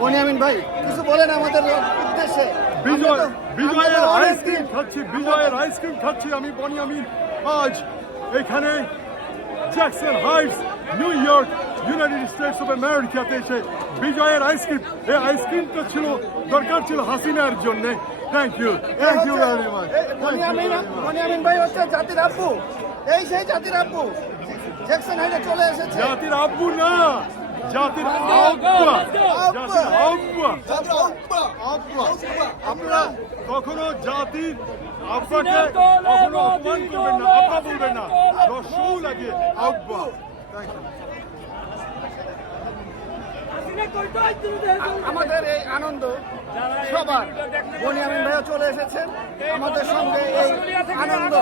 বনিয়ামিন ভাই কিছু বলেন আমাদের উদ্দেশ্যে। বিজয় বিজয়ের আইসক্রিম খাচ্ছি বিজয়ের আইসক্রিম খাচ্ছি আমি বনিয়ামিন আজ এখানে Jackson Heights New York United States of আমেরিকাতে এসে বিজয়ের আইসক্রিম এই আইসক্রিমটা ছিল দরকার ছিল হাসিনার জন্য। Thank you thank you very much Boniamin Boniamin ভাই হচ্ছে জাতির আব্বু। এই সেই জাতির আব্বু। জ্যাকসন হাইটে চলে এসেছে। জাতির আব্বু না। জাতির আব্বা জাতির আব্বা আপনারা কখনো জাতির আব্বাকে কখনো অপমান করবেন না আব্বা বলবেন না। রসৌ লাগে আব্বা। থ্যাংক ইউ আমাদের এই আনন্দ সবার। বনিয়ামিন ভাইও চলে এসেছেন। আমাদের সঙ্গে এই আনন্দ।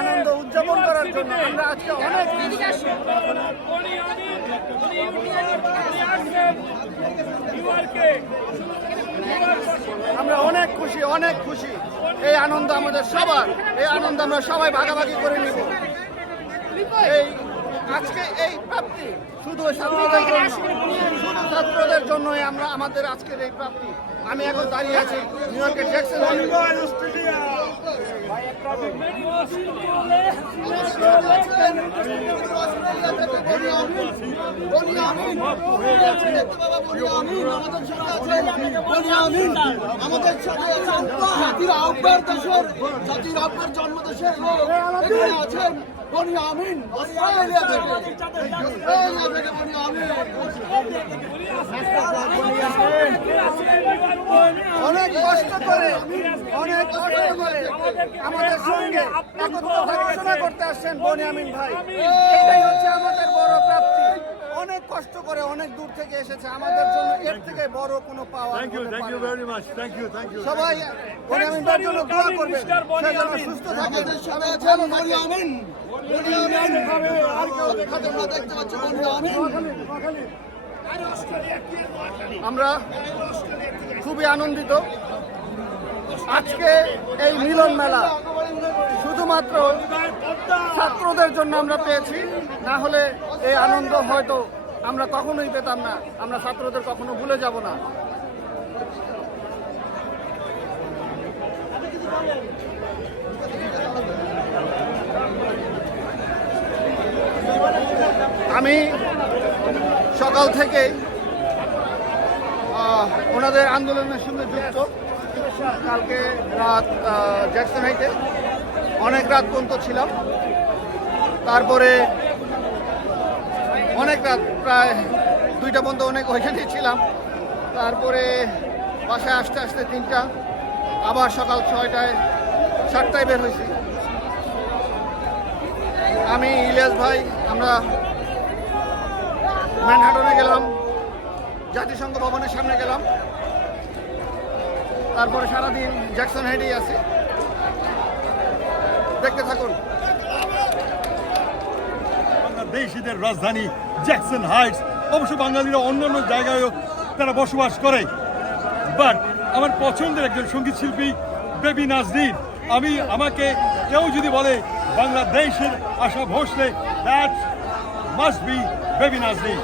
আনন্দ উদযাপন করার জন্য আমরা আজকে অনেক আমরা অনেক খুশি অনেক খুশি। এই আনন্দ আমাদের সবার, এই আনন্দ আমরা সবাই ভাগাভাগি করে নিব। এই আজকে এই প্রাপ্তি, শুধু ছাত্রদের জন্য শুধু ছাত্রদের জন্যই আমরা আমাদের আজকের এই প্রাপ্তি। আমি এখন দাঁড়িয়ে আছি নিউ ইয়র্কের জ্যাকসন আমাদের আছেন জাতির আব্বার দেশের জাতির আব্বার জন্ম দেশের লোক এখানে আছেন বনি আমিন অস্ট্রেলিয়া। থেকে অস্ট্রেলিয়া থেকে বনি আমিন অনেক কষ্ট করে অনেক কষ্ট করে আমাদের সঙ্গে ঘোষণা করতে আসছেন বনিয়ামিন ভাই। এটাই হচ্ছে আমাদের বড় প্রাপ্তি। অনেক কষ্ট করে অনেক দূর থেকে এসেছে। আমাদের জন্য এর থেকে বড় কোনো পাওয়া thank you thank you very much thank you thank you সবাই বনিয়ামিন ভাইয়ের জন্য দোয়া করবেন। সে যেন সুস্থ থাকে সাথে আছেন বনি আমিন বনি আমিন আর কেউ দেখাতে না দেখতে পাচ্ছি বনি আমিন আমরা খুবই আনন্দিত। আজকে এই মিলন মেলা শুধুমাত্র ছাত্রদের জন্য আমরা পেয়েছি। না হলে এই আনন্দ হয়তো আমরা কখনোই পেতাম না। আমরা ছাত্রদের কখনো ভুলে যাব না। আমি সকাল থেকে ওনাদের আন্দোলনের সঙ্গে যুক্ত। কালকে রাত জ্যাকসন হাইটে অনেক রাত পর্যন্ত ছিলাম। তারপরে অনেক রাত, প্রায় দুইটা পর্যন্ত অনেক ওইখানে ছিলাম। তারপরে বাসায় আসতে আসতে তিনটা, আবার সকাল ছয়টায়, সাতটায় বের হয়েছি। আমি ইলিয়াস ভাই, আমরা ম্যানহাটনে গেলাম, জাতিসংঘ ভবনের সামনে গেলাম। তারপরে সারাদিন জ্যাকসন হাইডেই আছে। দেখতে থাকুন। বাংলাদেশিদের রাজধানী জ্যাকসন হাইটস। অবশ্য বাঙালিরা অন্যান্য জায়গায়ও তারা বসবাস করে। বাট আমার পছন্দের একজন সংগীত শিল্পী বেবি নাজরিন। আমি, আমাকে কেউ যদি বলে বাংলাদেশের Asha Bhosle that must be baby Nazrin.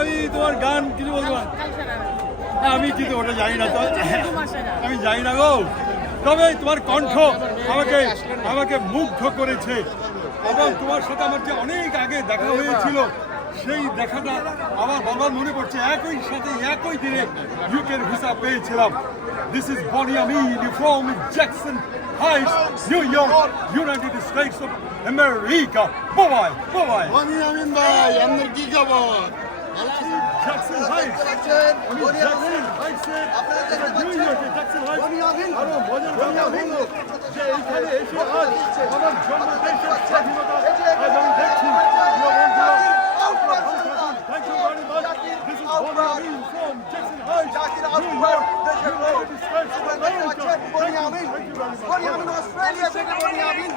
আমি তোমার গান কিছু বলব না। আমি কিন্তু ওটা জানি না, তো আমি জানি না গো। তবে তোমার কণ্ঠ আমাকে আমাকে মুগ্ধ করেছে। এবং তোমার সাথে আমার যে অনেক আগে দেখা হয়েছিল, সেই দেখাটা আমার বাবার মনে পড়ছে। একই সাথে একই দিনে ইউকের ভিসা পেয়েছিলাম। দিস ইজ বনি আমি from Jackson Heights New York United States of America বাবাই বাবাই বনি আমিন ভাই আপনার কি খবর? জ্যাকসন হাইটস আছেন আমি বনি আমিন জ্যাকসন হাইটসে আপনারা দেখতে নিউ ইয়র্কে জ্যাকসন হাইটস বনি আমিন আরও মজার কথা হলো যে এইখানে এসে আজ আমার জন্মদেশের স্বাধীনতা আজ আমি দেখছি প্রিয় বন্ধুরা, Thank you very much. This is Bonnie Amin from Jackson Heights, জাতির New আব্বার York, দেশের লোক United States of আপনারা দেখতে America. পাচ্ছেন বনি Thank you, Amin thank you very much. Boni Amin Australia থেকে বনি আমিন